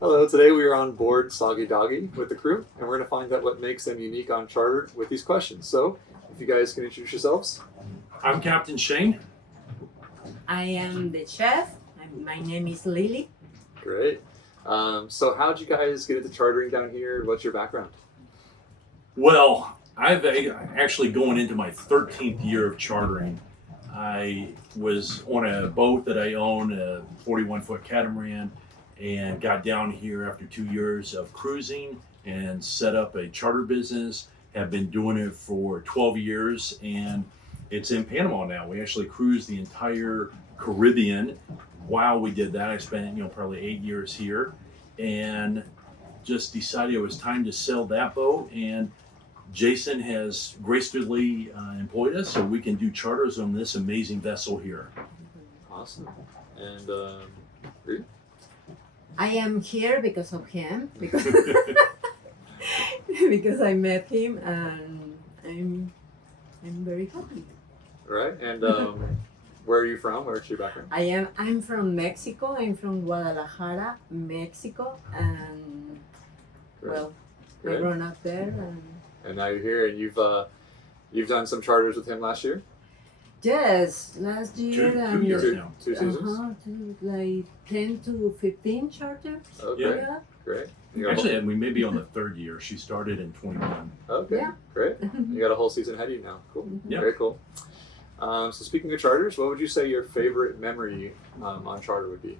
Hello, today we are on board Soggy Doggy with the crew, and we're going to find out what makes them unique on charter with these questions. So, if you guys can introduce yourselves. I'm Captain Shane. I am the chef. My name is Lily. Great. So, how'd you guys get into chartering down here? What's your background? Well, I've actually going into my 13th year of chartering. I was on a boat that I own, a 41-foot catamaran, and got down here after 2 years of cruising and set up a charter business. Have been doing it for 12 years, and it's in Panama now. We actually cruised the entire Caribbean. While we did that, I spent probably 8 years here, and just decided it was time to sell that boat. And Jason has gracefully employed us so we can do charters on this amazing vessel here. Awesome. And Reed? I am here because of him, because because I met him, and I'm very happy. Right. And where are you from? Where's your background? I'm from Mexico. I'm from Guadalajara, Mexico, and Great. well, I Great. grew up there. And now you're here, and you've done some charters with him last year. Yes, last year. Two years now. Two seasons. Like 10 to 15 charters. Okay. Yeah. Great. You got a Actually, and we may be on the third year. She started in 21. Okay, Yeah. great. You got a whole season ahead of you now. Cool. Yeah. Very cool. So speaking of charters, what would you say your favorite memory on charter would be?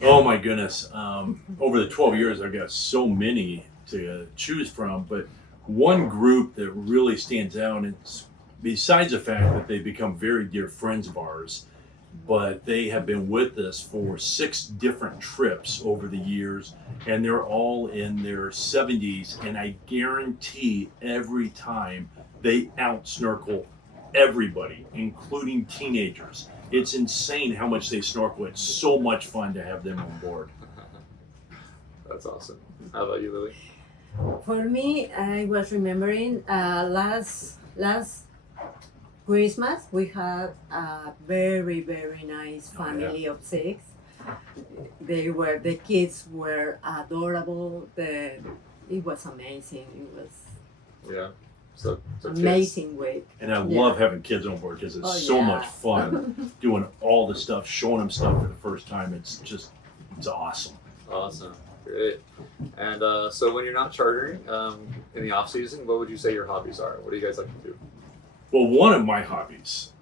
Oh my goodness. Over the 12 years, I've got so many to choose from, but one group that really stands out, it's besides the fact that they've become very dear friends of ours, but they have been with us for 6 different trips over the years, and they're all in their 70s, and I guarantee every time they out-snorkel everybody, including teenagers. It's insane how much they snorkel. It's so much fun to have them on board. That's awesome. How about you, Lily? For me, I was remembering last Christmas we had a very nice family of 6. The kids were adorable. It was amazing. It was Yeah. So amazing week. And I love having kids on board because it's so much fun doing all the stuff, showing them stuff for the first time. It's awesome. Awesome. Great. And so when you're not chartering in the off season, what would you say your hobbies are? What do you guys like to do? Well, one of my hobbies,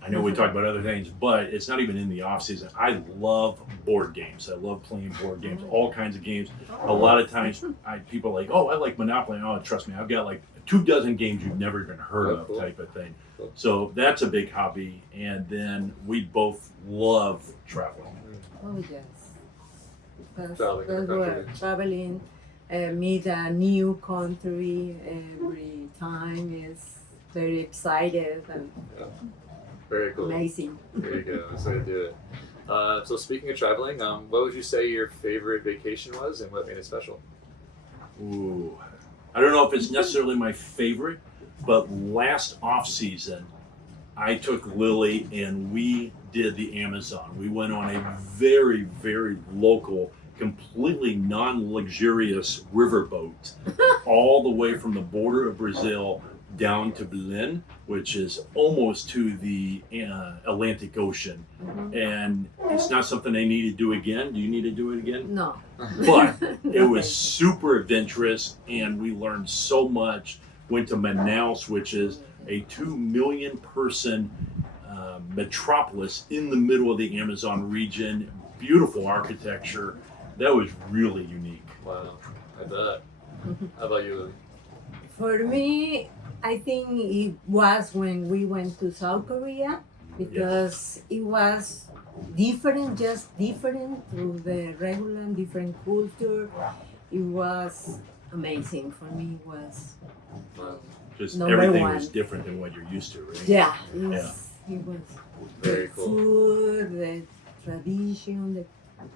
I know we talk about other things, but it's not even in the off season. I love board games. I love playing board games, all kinds of games. A lot of times people are like, oh, I like Monopoly. Oh, trust me, I've got like 24 games you've never even heard of type of thing. Cool. So that's a big hobby. And then we both love traveling. Oh yes. Traveling. Traveling, meet a new country every time is very excited and Very cool. amazing. There you go. That's the way to do it. So speaking of traveling, what would you say your favorite vacation was, and what made it special? Ooh. I don't know if it's necessarily my favorite, but last off season, I took Lily and we did the Amazon. We went on a very local, completely non-luxurious riverboat all the way from the border of Brazil down to Berlin, which is almost to the Atlantic Ocean. And it's not something I need to do again. Do you need to do it again? No. But it was super adventurous, and we learned so much. Went to Manaus, which is a 2 million person metropolis in the middle of the Amazon region. Beautiful architecture. That was really unique. Wow, I bet. How about you, Lily? For me, I think it was when we went to South Korea because it was different, just different to the regular, different culture. It was amazing. For me, it was Wow. Just Number everything one. was different than what you're used to, right? it was Very the cool. food, the tradition,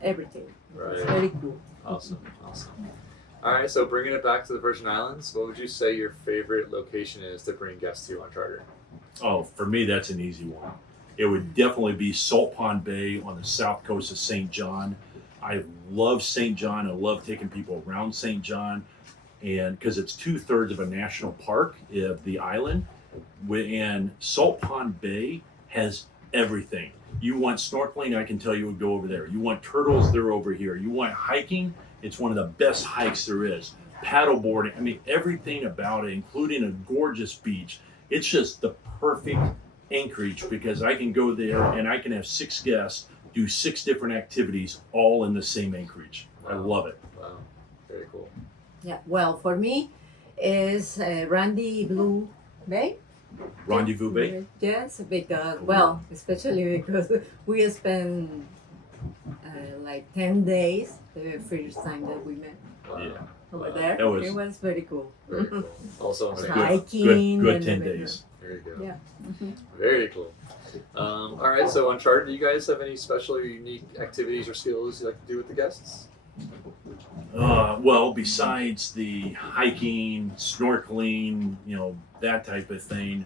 everything. Right. It's very cool. Awesome. All right, so bringing it back to the Virgin Islands, what would you say your favorite location is to bring guests to on charter? Oh, for me, that's an easy one. It would definitely be Salt Pond Bay on the south coast of St. John. I love St. John. I love taking people around St. John, and because it's 2/3 of a national park of the island, and Salt Pond Bay has everything. You want snorkeling, I can tell you would go over there. You want turtles, they're over here. You want hiking, it's one of the best hikes there is. Paddleboarding, I mean, everything about it, including a gorgeous beach. It's just the perfect anchorage because I can go there and I can have 6 guests do 6 different activities all in the same anchorage. I love it. Wow, very cool. Yeah. Well, for me, is Randy Blue Bay. Rendezvous Bay? Yes, because well, especially because we spent like 10 days the first time that we met Wow. Yeah. over there. That was- It was very cool. Very cool. Also, Good. very, Hiking Good and 10 everything. days. very good. Yeah. Very cool. All right, so on charter, do you guys have any special or unique activities or skills you like to do with the guests? Well, besides the hiking, snorkeling, that type of thing,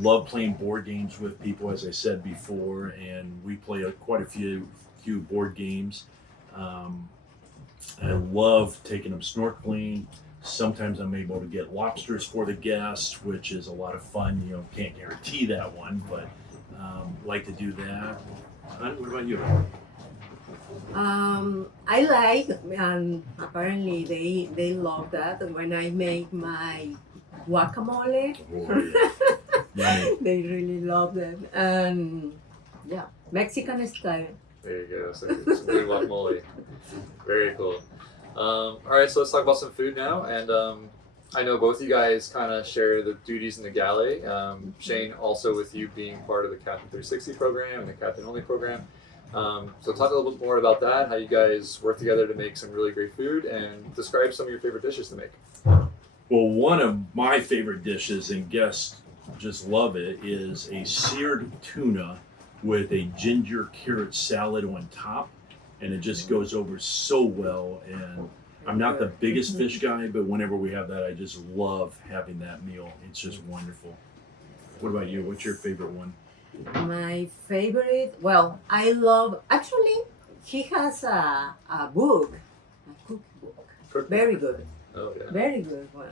love playing board games with people, as I said before, and we play quite a few board games. I love taking them snorkeling. Sometimes I'm able to get lobsters for the guests, which is a lot of fun. Can't guarantee that one, but like to do that. What about you? I like, and apparently they love that when I make my guacamole. Oh, yeah. Yummy. They really love that, and yeah, Mexican style. There you go. So some good guacamole. Very cool. All right, so let's talk about some food now. And I know both you guys kind of share the duties in the galley. Shane, also with you being part of the Captain 360 program and the Captain Only program. So talk a little bit more about that, how you guys work together to make some really great food, and describe some of your favorite dishes to make. Well, one of my favorite dishes, and guests just love it, is a seared tuna with a ginger carrot salad on top. And it just goes over so well. And I'm not the biggest fish guy, but whenever we have that, I just love having that meal. It's just wonderful. What about you? What's your favorite one? My favorite, well, I love, actually, he has a book, a cookbook. Very good, Oh yeah. very good one.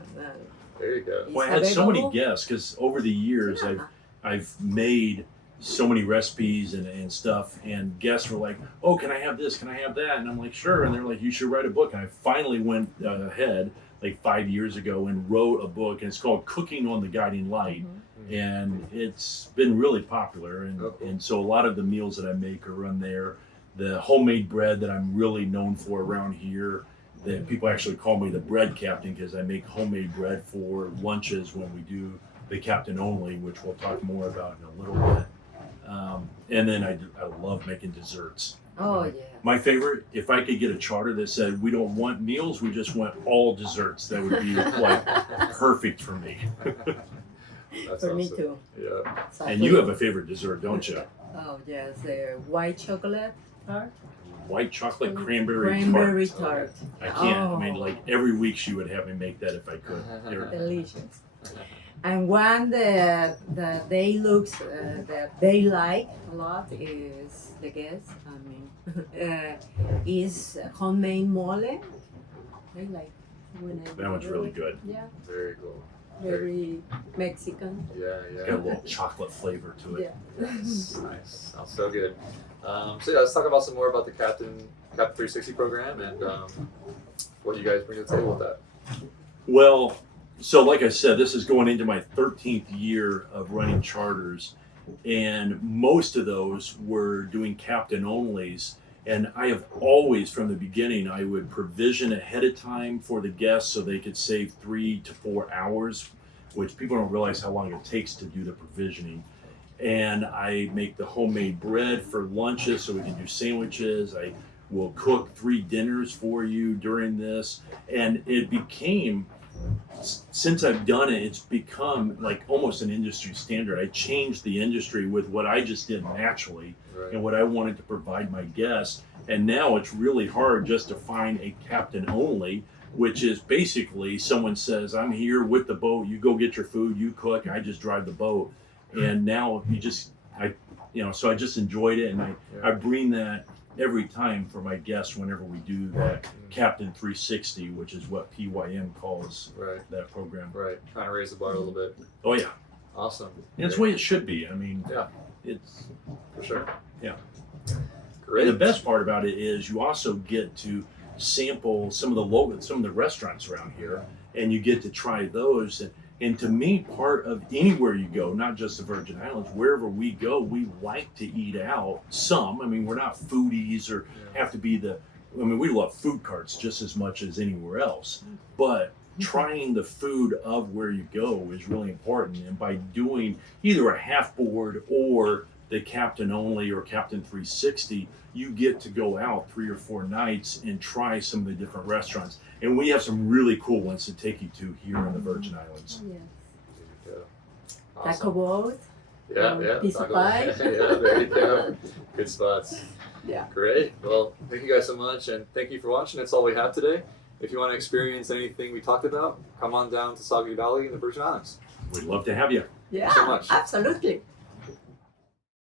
There you go. It's Well, I had so many available. guests because over the years Yeah. I've made so many recipes and stuff, and guests were like, "Oh, can I have this? Can I have that?" And I'm like, "Sure." And they're like, "You should write a book." And I finally went ahead like 5 years ago and wrote a book, and it's called Cooking on the Guiding Light. And it's been really popular, and so a lot of the meals that I make are on there. The homemade bread that I'm really known for around here, that people actually call me the bread captain because I make homemade bread for lunches when we do the Captain Only, which we'll talk more about in a little bit. And then I love making desserts. Oh yeah. My favorite, if I could get a charter that said we don't want meals, we just want all desserts, that would be like perfect for me. That's For me awesome. too. Yeah. And you have a favorite dessert, don't you? Oh yes, the white chocolate tart. White chocolate cranberry Cranberry tart. tart. I can't. I mean, Oh. like every week she would have me make that if I could. Here. Delicious. And one that they looks that they like a lot is the guests. I mean, is homemade mole. They like when I That one's do really it. good. Yeah, Very cool. very Mexican. Yeah, Got a yeah. little chocolate flavor to it. Yeah. Nice. Sounds so good. So yeah, let's talk about some more about the Captain 360 program and what you guys bring to the table with that. Well, so like I said, this is going into my 13th year of running charters, and most of those were doing captain onlys. And I have always, from the beginning, I would provision ahead of time for the guests so they could save 3 to 4 hours, which people don't realize how long it takes to do the provisioning. And I make the homemade bread for lunches so we can do sandwiches. I will cook 3 dinners for you during this. And it became, since I've done it, it's become like almost an industry standard. I changed the industry with what I just did naturally Right. and what I wanted to provide my guests. And now it's really hard just to find a captain only, which is basically someone says, I'm here with the boat, you go get your food, you cook, I just drive the boat. And now so I just enjoyed it, and I bring that every time for my guests whenever we do that Captain 360, which is what PYM calls that program. Right. Trying to raise the bar a little bit. Oh yeah. Awesome. And it's the way it should be. I mean, it's for sure. Yeah. Great. And the best part about it is you also get to sample some of the restaurants around here, and you get to try those. And to me, part of anywhere you go, not just the Virgin Islands, wherever we go, we like to eat out some. I mean, we're not foodies or have to be we love food carts just as much as anywhere else. But trying the food of where you go is really important. And by doing either a half board or the Captain only or Captain 360, you get to go out 3 or 4 nights and try some of the different restaurants. And we have some really cool ones to take you to here in the Virgin Islands. Yeah. Awesome. Taco boat. Yeah. Pizza Taco. pie. Yeah, there you go. Good spots. Yeah. Great. Well, thank you guys so much, and thank you for watching. That's all we have today. If you want to experience anything we talked about, come on down to Soggy Valley in the Virgin Islands. We'd love to have you. Yeah. So much. Absolutely.